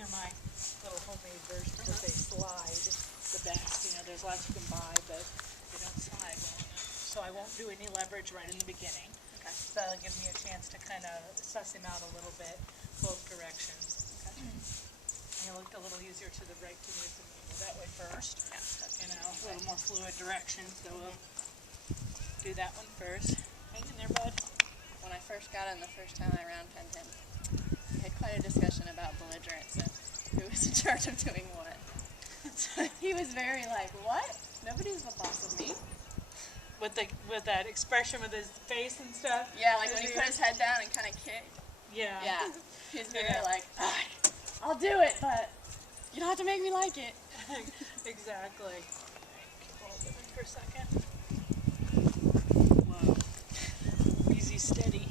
They're my little homemade versions because they slide the best. You know, there's lots you can buy, but they don't slide well enough. So I won't do any leverage right in the beginning. Okay. So that'll give me a chance to kind of suss him out a little bit, both directions. Okay. And it looked a little easier to the right to me, so we'll go that way first. Yeah. You know, a little more fluid direction, so we'll do that one first. Hang in there, bud. When I first got him the first time I round penned him, we had quite a discussion about belligerence and who was in charge of doing what. So he was very like, what? Nobody's the boss of me. With that expression with his face and stuff? Yeah, like when he put his head down and kind of kicked. Yeah. Yeah. He's very like, I'll do it, but you don't have to make me like it. Exactly. Keep hold of it for a second. Whoa. Easy, steady.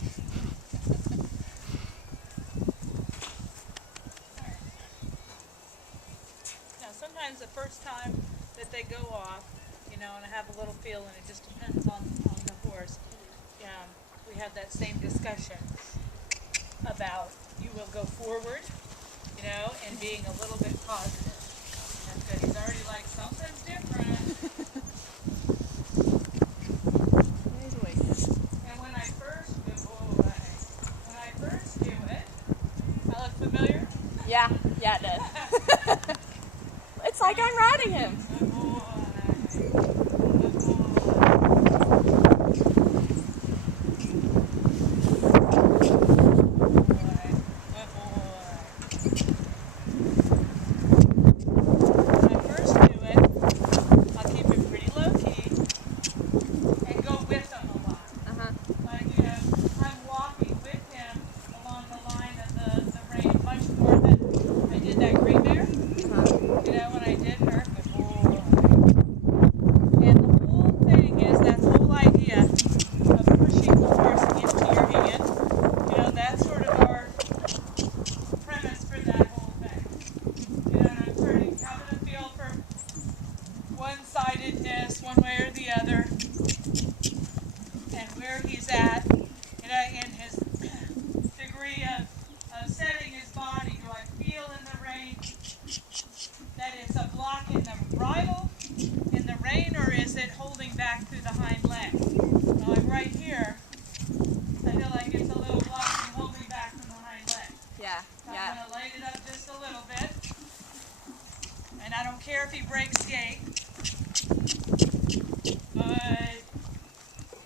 Now sometimes the first time that they go off, you know, and I have a little feel, and it just depends on the horse. We had that same discussion about you will go forward, you know, and being a little bit positive. And so he's already like, something's different. He's awake. And when I first do it, I look familiar? Yeah, it does. It's like I'm riding him. Good boy. Good boy. One-sidedness, one way or the other, and where he's at, you know, in his degree of setting his body. Do I feel in the rein that it's a block in the bridle, in the rein, or is it holding back through the hind leg? Well, like right here, I feel like it's a little block and holding back from the hind leg. Yeah, So I'm going to light it up just a little bit. And I don't care if he breaks gait. Good.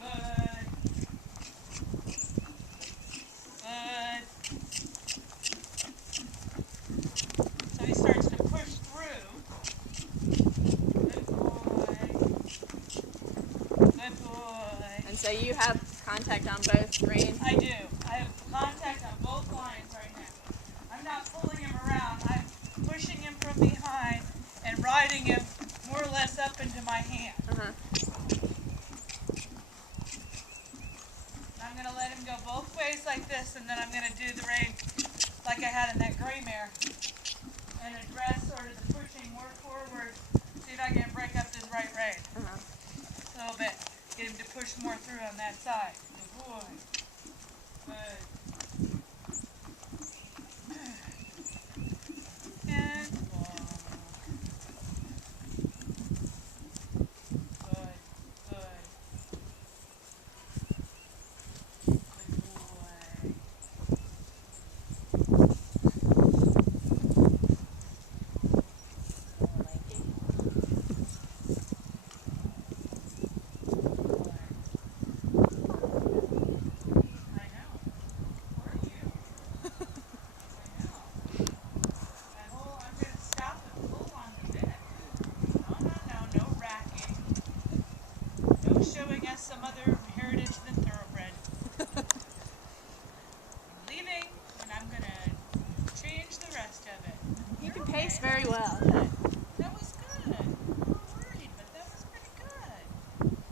Good. Good. So he starts to push through. Good boy. Good boy. And so you have contact on both reins? I do. I have contact on both lines right now. I'm not pulling him around. I'm pushing him from behind and riding him more or less up into my hand. I'm going to let him go both ways like this, and then I'm going to do the rein like I had in that gray mare and address sort of the pushing more forward, see if I can break up this right rein a little bit, get him to push more through on that side. Good boy. Good. And walk. Good. Good. Good boy. Showing us some other heritage than thoroughbred. I'm leaving, and I'm going to change the rest of it. You can pace very well. That was good. I'm a little worried, but that was pretty good.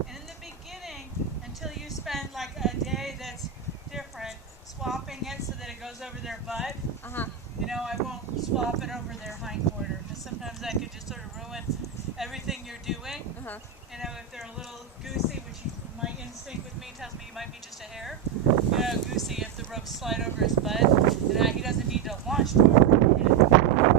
And in the beginning, until you spend like a day that's different, swapping it so that it goes over their butt, you know, I won't swap it over their hindquarter, because sometimes that could just sort of ruin everything you're doing. You know, if they're a little goosey, which my instinct with me tells me he might be just a hair. You know, goosey, if the ropes slide over his butt, you know, he doesn't need to launch toward it.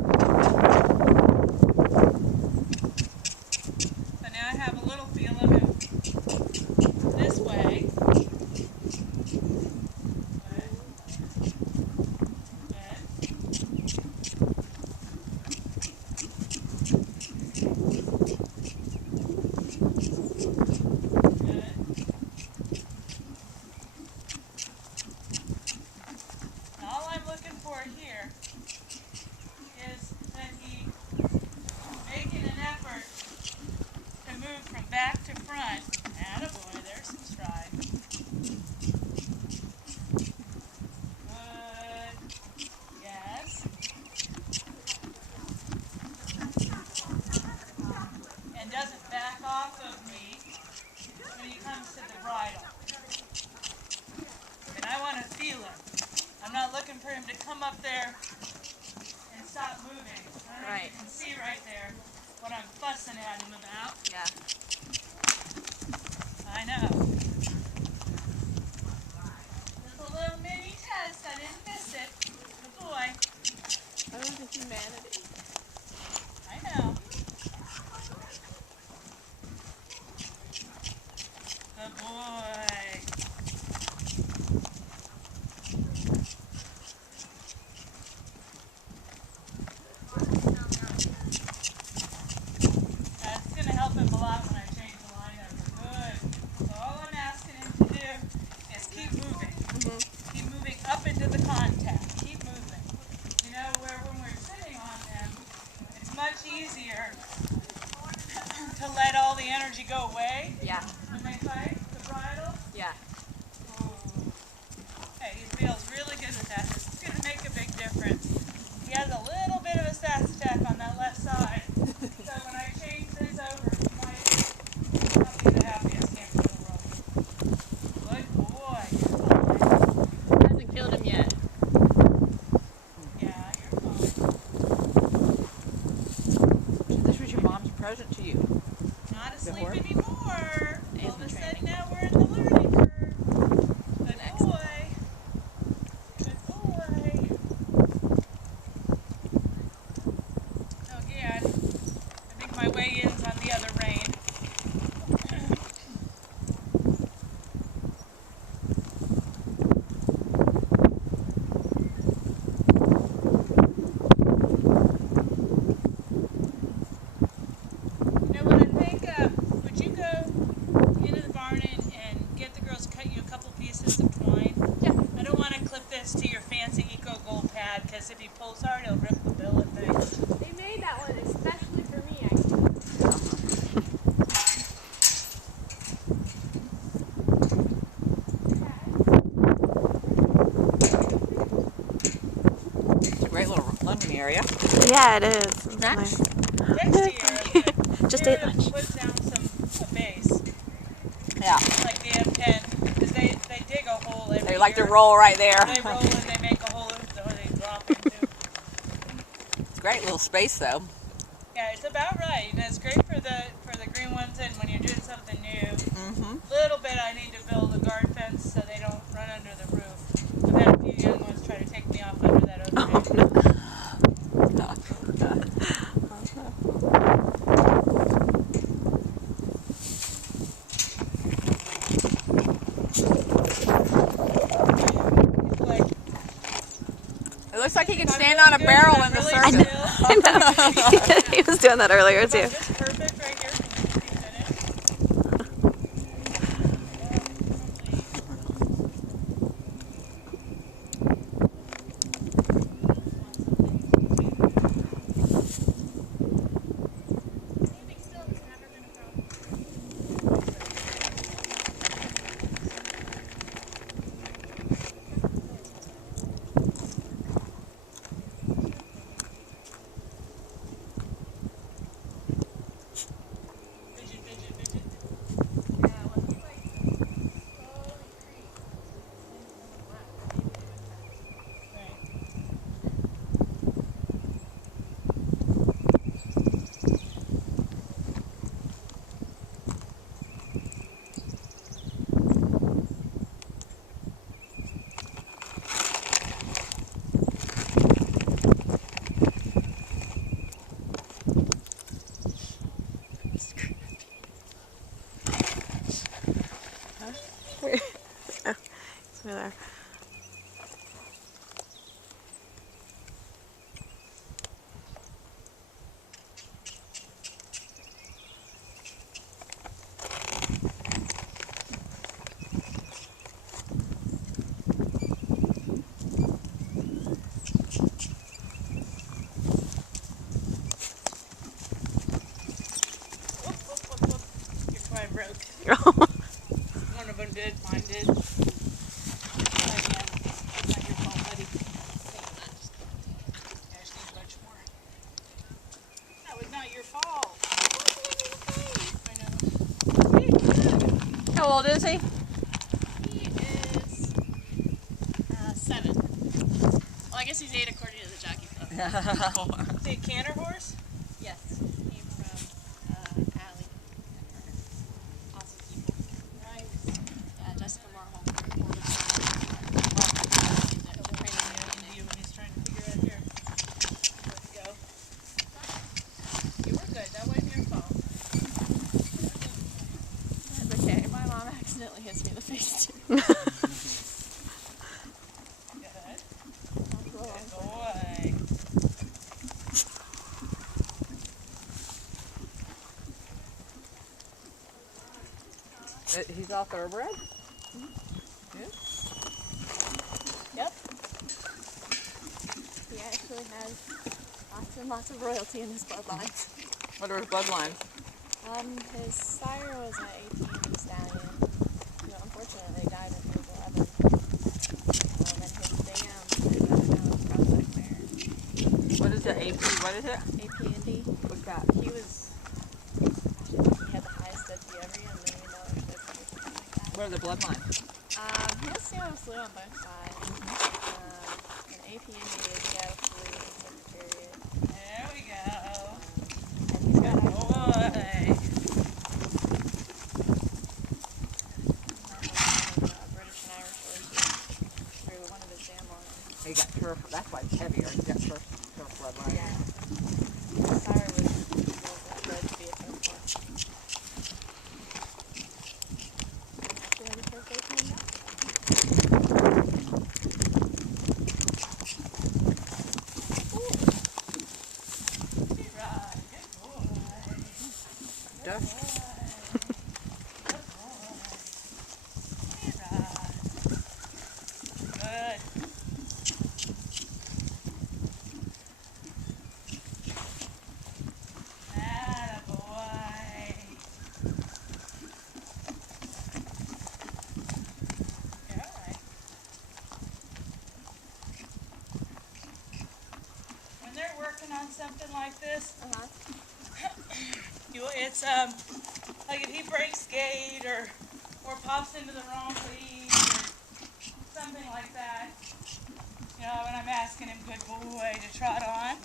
for him to come up there and stop moving. I don't know if you can see right there what I'm fussing at him about. Yeah. I know. Just a little mini test. I didn't miss it. Good boy. Oh, the humanity. I know. Good boy. That's going to help him a lot when I change the line over. Good. So all I'm asking him to do is keep moving. Keep moving up into the contact. Keep moving. You know, where when we're sitting on them, it's much easier to let all the energy go away. Yeah. When they fight the bridle. Yeah. Hey, he feels really good with that. This is going to make a big difference. He has a little bit of a sass attack on that left side. So when I change this over, he might not be the happiest camper in the world. Good boy. Hasn't killed him yet. Yeah, you're fine. So this was your mom's present to you. Not asleep horse? anymore. And All of the a sudden training. now we're in the learning curve. Good boy. Good boy. Oh, yeah. I think my way in's on the other rein. You know what I think? Would you go into the barn and get the girls to cut you a couple pieces of twine? Yeah. I don't want to clip this to your fancy Eco Gold pad because if he pulls hard, he'll rip the billet thing. They made that one especially for me. It's a great little lunching area. Yeah, it is. It's Next. nice. Next year, Just we're ate gonna lunch. put down a base Yeah. like the M10 because they dig a hole every They like to year. roll right there. They roll and they make a hole or they drop into. It's a great little space though. Yeah, it's about right. You know, it's great for the green ones and when you're doing something new. Mm-hmm. Little bit I need to build a guard fence so they don't run under the roof. I've had a few young ones try to take me off under that overhang. Like, It looks like he can stand on a barrel in the really circus. still. I know. He was doing that earlier too. Just perfect right here. Can you finish? guess he's 8 according to the jockey club. Is he a canter horse? Yes. Came from Allie. Awesome people. Nice. Yeah, Jessica Marhol. When he's trying to figure out here. There we go. You were good. That wasn't your fault. That's okay. My mom accidentally hits me in the face too. Good. Cool. Good boy. He's all thoroughbred? Yep. He actually has lots and lots of royalty in his bloodlines. What are his bloodlines? His sire was an 18 stallion, who unfortunately died when he was 11. And his dam is a Prospect mare. What is it? AP? What is it? AP Indy. What's that? He was, actually, he had the highest Dudley every and $1 million Dudley or something like that. What are the bloodlines? He has Seattle Slew on both sides. And AP Indy is Seattle Slew and Secretariat. There we go. And he's got Boy. British and Irish horses through one of his dam lines. He got turf. That's why it's heavier. He got turf bloodline. Yeah. His sire was bred to be a turf horse. Actually has a turf horse named after him. Good ride. Good boy. Dust. Good boy. Good ride. Good. Atta boy. You're all right. When they're working on something like this, it's like if he breaks gate or pops into the wrong lead or something like that, you know, when I'm asking him, good boy, to trot on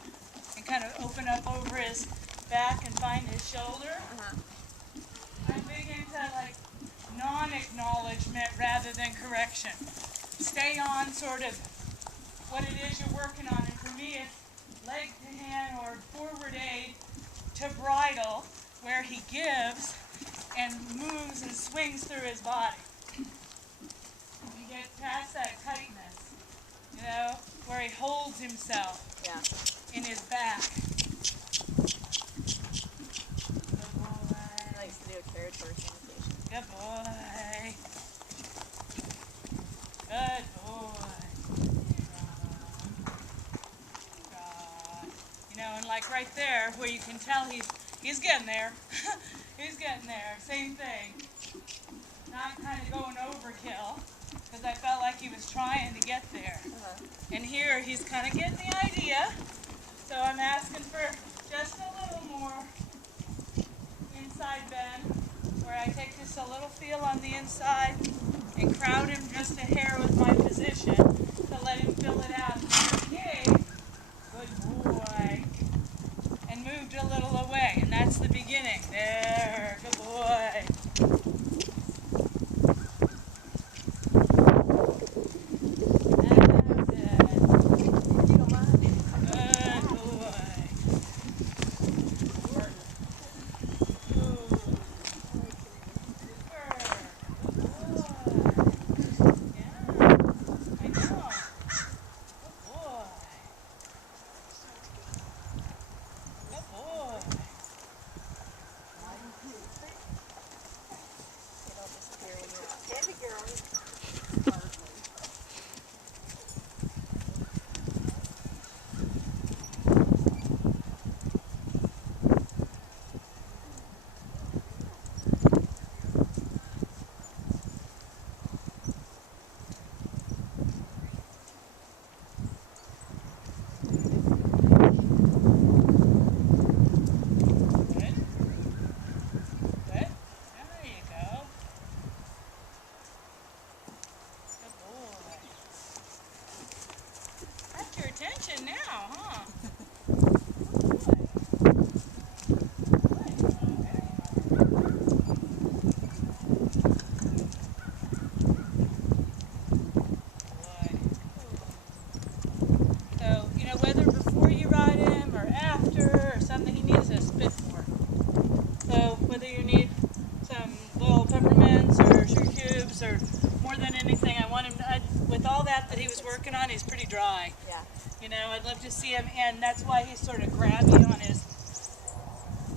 and kind of open up over his back and find his shoulder. I'm big into like non-acknowledgement rather than correction. Stay on sort of what it is you're working on, and for me it's leg to hand or forward aid to bridle, where he gives and moves and swings through his body. You get past that tightness, you know, where he holds himself Yeah. in his back. Good He boy. likes to do a carriage horse imitation. Good boy. Good boy. You know, and like right there, where you can tell he's getting there. He's getting there. Same thing. Not kind of going overkill, because I felt like he was trying to get there. And here he's kind of getting the idea. So I'm asking for just a little more inside bend, where I take just a little feel on the inside and crowd him just a hair with my position to let him fill it out. Okay, good boy. And moved a little away, and that's the beginning. There, good boy. That's it. Good boy. Super. Good boy. Yeah, I know. riding now, huh? So, you know, whether before you ride him or after or something, he needs a spit for. So, whether you need some little peppermints or sugar cubes or more than anything, I want him to, with all that he was working on, he's pretty dry. Yeah. You know, I'd love to see him, and that's why he's sort of grabby on his,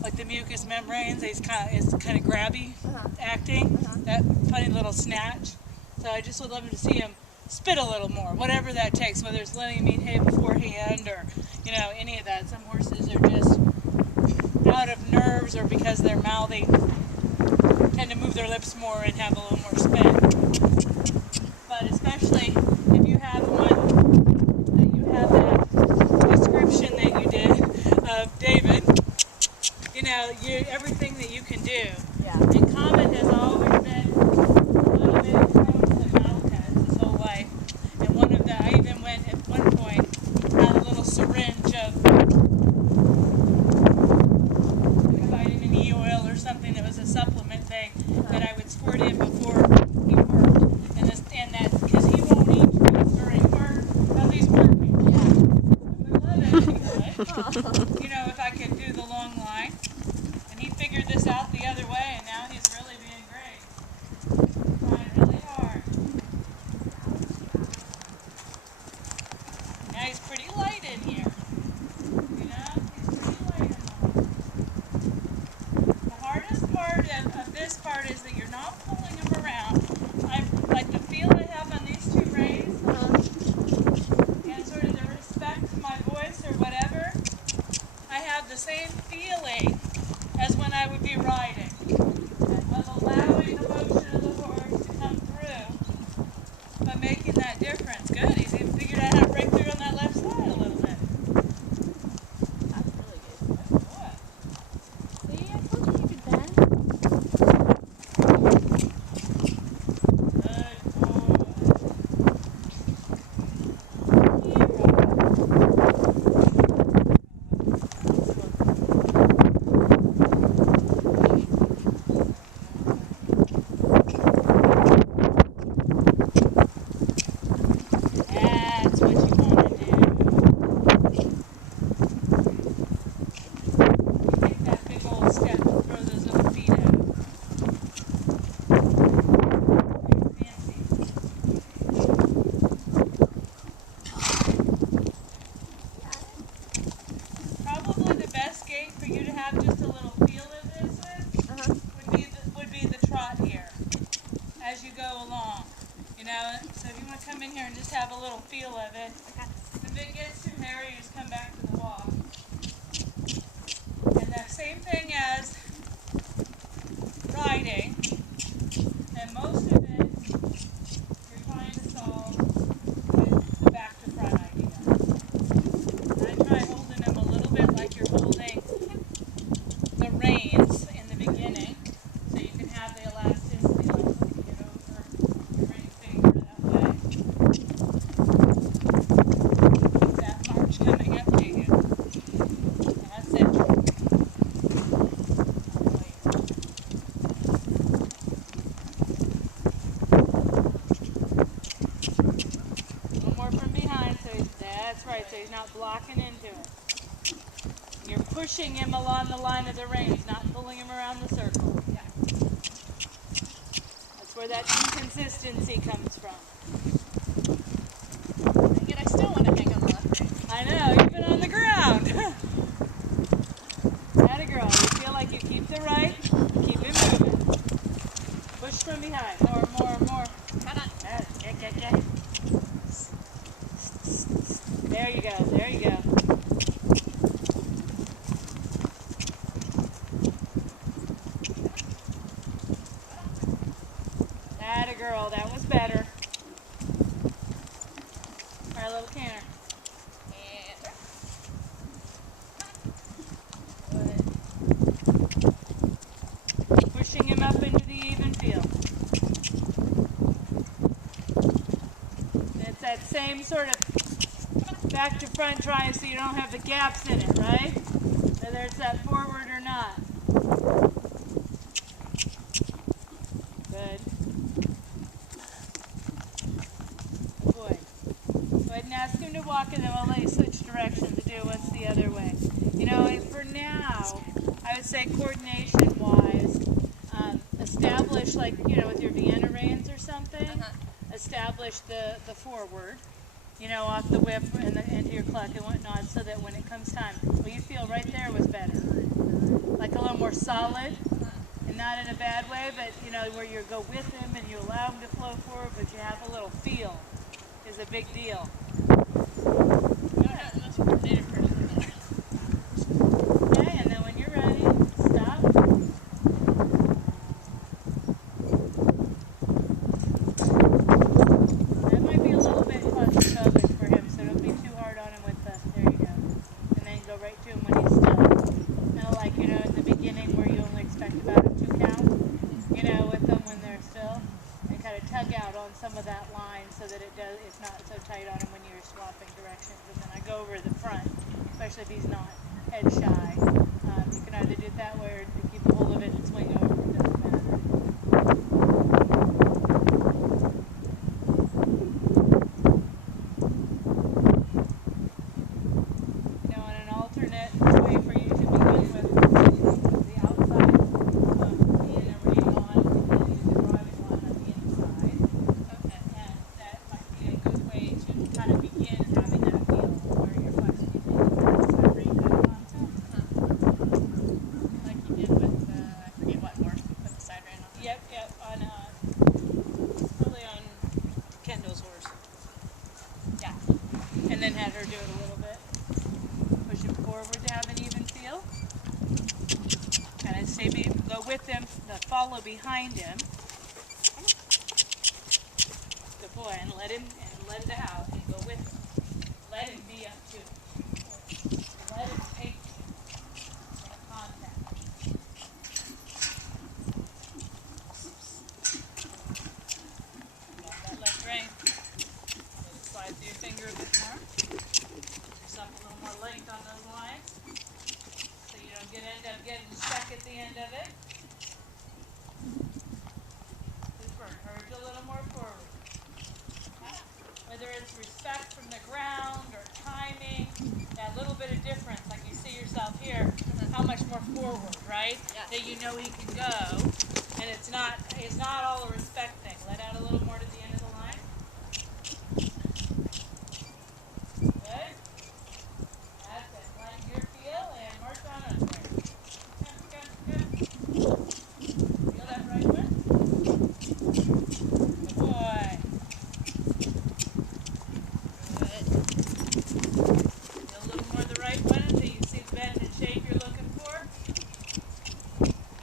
like the mucous membranes. He's kind of grabby acting, that funny little snatch. So I just would love him to see him spit a little more, whatever that takes, whether it's letting him eat hay beforehand or, you know, any of that. Some horses are just out of nerves or because they're mouthy, tend to move their lips more and have a little more spit. But especially if you have one that you have that description that you did of David, you know, everything that you can do. Yeah. And Comet has always been a little bit prone to mouth cuts his whole life. And I even went at one point, had a little syringe of vitamin E oil or something that was a supplement thing that I would squirt in before he worked. And that, because he won't eat treats during work while he's working. Yeah. I would love it if he would. You know, if I could do the long line. And he figured this out the other way, and now he's really being great. Trying really hard. Now he's pretty light in here. You know, he's pretty light in all. The hardest part of this part is that you're not pulling him around. Like the feel I have on these two reins, and sort of the respect to my voice or whatever, I have the same feeling as when I would be riding, of allowing the motion of the horse to come through, but making that difference. Good, he's even figured out how to break through on that left side a little bit. That's really good. Good boy. See, I told you you could bend. Good boy. That's what you want to do. Take that big old step and throw those little feet out. Fancy. Probably the best gait for you to have just a little feel of this with would be the trot here as you go along. You know, so if you want to come in here and just have a little feel of it. If it gets too hairy, you just come back to the walk. And the same thing as riding, and most of it you're trying to solve with the back to front idea. And I try holding them a little bit like you're holding the reins in the beginning, so you can have the elasticity, like so you can get over your ring finger that way. Keep that march coming up to you. That's it. A little more from behind, that's right, so he's not blocking into it. You're pushing him along the line of the reins, not pulling him around the circle. Yeah. That's where that inconsistency comes from. And yet I still want to hang on the left rein. I know, even on the ground. Atta girl, you feel like you keep the right, keep it moving. Push from behind, more. Come on. Get. There you go. Atta girl, that was better. Try a little canter. Good. Pushing him up into the even field. It's that same sort of back to front trying so you don't have the gaps in it, right? Whether it's that forward or not. Good. Good boy. Go ahead and ask him to walk and then we'll let you switch direction to do what's the other way. You know, and for now, I would say coordination-wise, establish, like, you know, with your Vienna reins or something, establish the forward, you know, off the whip and into your cluck and whatnot, so that when it comes time, what you feel right there was better. Like a little more solid, and not in a bad way, but, you know, where you go with him and you allow him to flow forward, but you have a little feel is a big deal. Okay, and then when you're ready, stop. That might be a little bit claustrophobic for him, so don't be too hard on him with the, there you go. And then go right to him when he's still. Kind of like, you know, in the beginning where you only expect about a 2 count, you know, with them when they're still. And kind of tug out on some of that line so that it's not so tight on him when you're swapping directions. And then I go over the front, especially if he's not head shy. You can either do it that way or keep a hold of it and swing over. It doesn't matter. You know, and an alternate way for you to begin with the outside of the inner ring on and then use the driving line on the inside. Okay. And that might be a good way to kind of begin having that feel where you're flexing your outside ring kind of concept. Like you did with, I forget what horse, you put the side rein on. Yep, on probably on Kendall's horse. Yeah. And then had her do it a little bit. Push him forward to have an even feel. Kind of go with them, follow behind him. Good boy, and let it out and go with him. Let him be up too. Let him take that contact. Got that left rein. Slide through your finger a bit more. Get yourself a little more length on those lines. So you don't end up getting stuck at the end of it. Super. Urge a little more forward. Whether it's respect from the ground or timing, that little bit of difference, like you see yourself here, how much more forward, right? Yeah. That you know he can go, and it's not all a respect thing. Let out a little more to the end of the line. Good. That's it. Find your feel and march on up there. Good. Feel that right one? Good boy. Good. Feel a little more the right one until you see the bend and shape you're looking for.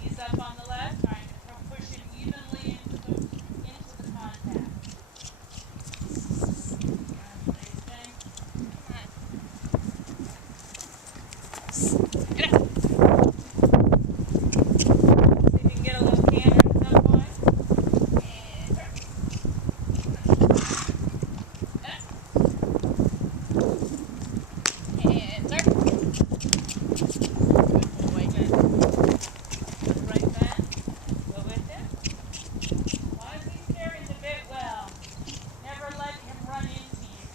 Ease up on the left, trying to push it evenly into the contact. Nice thing. Get up. See if you can get a little canter at some point. And turn. And turn. Good boy. Good. Right bend. Go with it. As long as he's carrying the bit well, never let him run into you.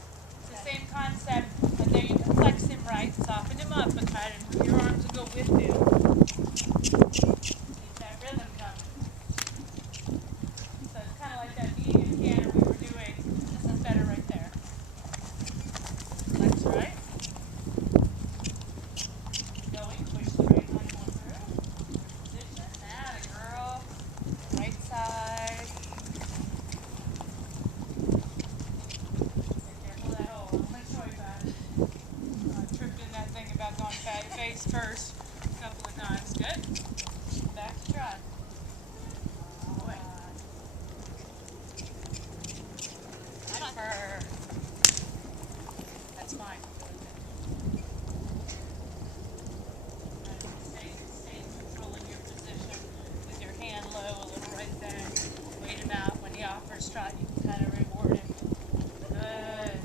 It's the same concept, but there you can flex him right, soften him up, but try to move your arms and go with him. Keep that rhythm coming. So it's kind of like that medium canter we were doing. This is better right there. Flex right. Going, push the right line more through. Position. Atta girl. Right side. Be careful of that hole. I'm going to show you that. I tripped in that thing about going face first a couple of times. Good. Back to try. Boy. Nice fur. That's fine. Stay controlling your position with your hand low, a little right there. Wait him out. When he offers trot, you can kind of reward him. Good.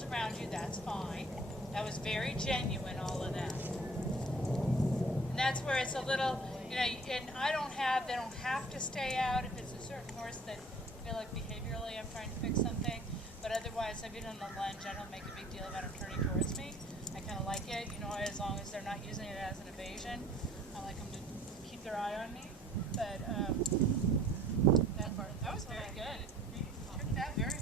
goes around you, that's fine. That was very genuine, all of that. And that's where it's a little, you know, and they don't have to stay out if it's a certain horse that I feel like behaviorally I'm trying to fix something. But otherwise, I've been on the lunge. I don't make a big deal about them turning towards me. I kind of like it, you know, as long as they're not using it as an evasion. I like them to keep their eye on me. But that was very good. You took that very